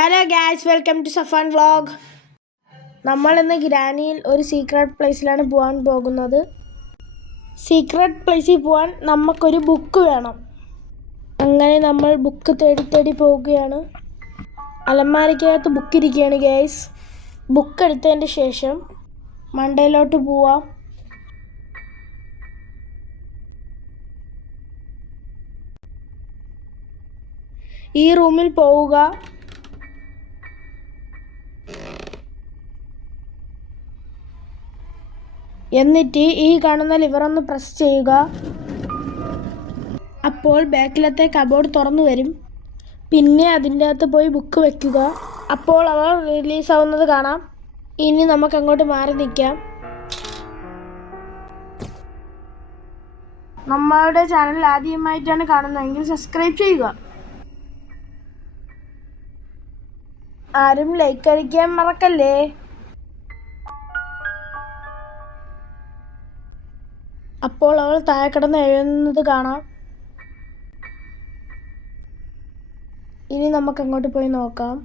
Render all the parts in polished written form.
Hello guys, welcome to Safan vlog. നമ്മളിന്ന് ഗ്രാനിയിൽ ഒരു സീക്രട്ട് പ്ലേസിലാണ് പോകാൻ പോകുന്നത്. സീക്രട്ട് പ്ലേസിൽ പോകാൻ നമുക്കൊരു ബുക്ക് വേണം. അങ്ങനെ നമ്മൾ ബുക്ക് തേടി പോവുകയാണ്. അലമാരയ്ക്കകത്ത് ബുക്ക് ഇരിക്കുകയാണ് ഗായ്സ്. ബുക്ക് എടുത്തതിൻ്റെ ശേഷം മണ്ടയിലോട്ട് പോവാം. ഈ റൂമിൽ പോവുക. എന്നിട്ട് ഈ കാണുന്ന ലിവർ ഒന്ന് പ്രസ് ചെയ്യുക. അപ്പോൾ ബാക്കിലത്തെ കബോർഡ് തുറന്നു വരും. പിന്നെ അതിൻ്റെ അകത്ത് പോയി ബുക്ക് വയ്ക്കുക. അപ്പോൾ അവ റിലീസാവുന്നത് കാണാം. ഇനി നമുക്ക് അങ്ങോട്ട് മാറി നിൽക്കാം. നമ്മളുടെ ചാനൽ ആദ്യമായിട്ടാണ് കാണുന്നതെങ്കിൽ സബ്സ്ക്രൈബ് ചെയ്യുക. ആരും ലൈക്ക് അടിക്കാൻ മറക്കല്ലേ. അപ്പോൾ അവൾ താഴെ കിടന്ന് എഴുതുന്നത് കാണാം. ഇനി നമുക്ക് അങ്ങോട്ട് പോയി നോക്കാം.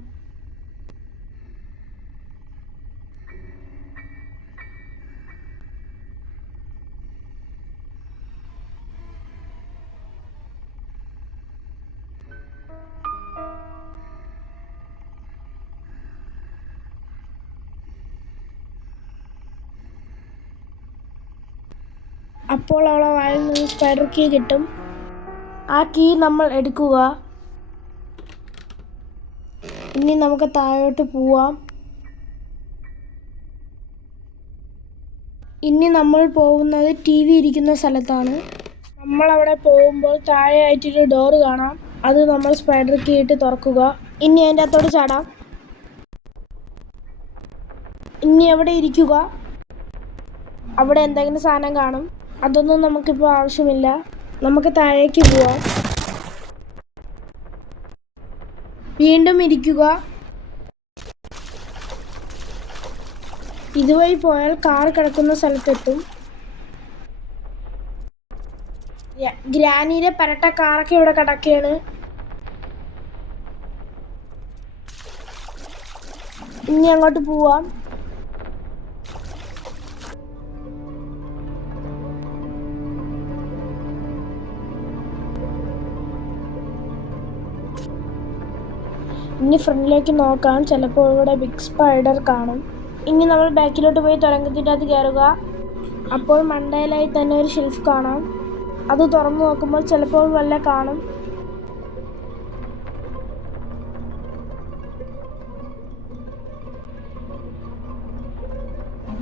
അപ്പോൾ അവളെ വായിൽ നിന്ന് സ്പൈഡർ കീ കിട്ടും. ആ കീ നമ്മൾ എടുക്കുക. ഇനി നമുക്ക് താഴോട്ട് പോവാം. ഇനി നമ്മൾ പോകുന്നത് TV ഇരിക്കുന്ന സ്ഥലത്താണ്. നമ്മൾ അവിടെ പോകുമ്പോൾ താഴെയായിട്ടൊരു ഡോറ് കാണാം. അത് നമ്മൾ സ്പൈഡർ കീ ഇട്ട് തുറക്കുക. ഇനി അതിൻ്റെ അകത്തോട്ട് ചാടാം. ഇനി അവിടെ ഇരിക്കുക. അവിടെ എന്തെങ്കിലും സാധനം കാണും. അതൊന്നും നമുക്കിപ്പോൾ ആവശ്യമില്ല. നമുക്ക് താഴേക്ക് പോവാം. വീണ്ടും ഇരിക്കുക. ഇതുവഴി പോയാൽ കാർ കിടക്കുന്ന സ്ഥലത്തെത്തും. ഗ്രാനിയുടെ പരട്ട കാറൊക്കെ ഇവിടെ കിടക്കുകയാണ്. ഇനി അങ്ങോട്ട് പോവാം. ഇനി ഫ്രണ്ടിലേക്ക് നോക്കാം. ചിലപ്പോൾ ഇവിടെ ബിഗ് സ്പൈഡർ കാണും. ഇനി നമ്മൾ ബാക്കിലോട്ട് പോയി തുരങ്കത്തിൻ്റെ അകത്ത് കയറുക. അപ്പോൾ മണ്ടയിലായി തന്നെ ഒരു ഷെൽഫ് കാണാം. അത് തുറന്നു നോക്കുമ്പോൾ ചിലപ്പോൾ വല്ല കാണും.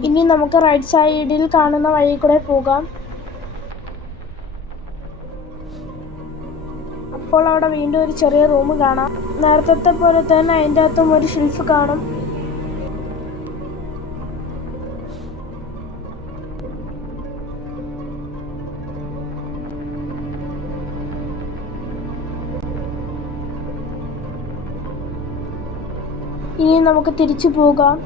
ഇനി നമുക്ക് റൈറ്റ് സൈഡിൽ കാണുന്ന വഴി കൂടെ പോകാം. അപ്പോൾ അവിടെ വീണ്ടും ഒരു ചെറിയ റൂം കാണാം. നേരത്തെ പോലെ തന്നെ അതിൻ്റെ അകത്തും ഒരു ഷെൽഫ് കാണും. ഇനി നമുക്ക് തിരിച്ചു പോകാം.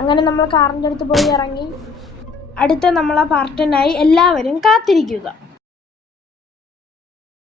അങ്ങനെ നമ്മൾ കാറിൻ്റെ അടുത്ത് പോയി ഇറങ്ങി. അടുത്ത നമ്മളെ പാർട്ടിനായി എല്ലാവരും കാത്തിരിക്കുക.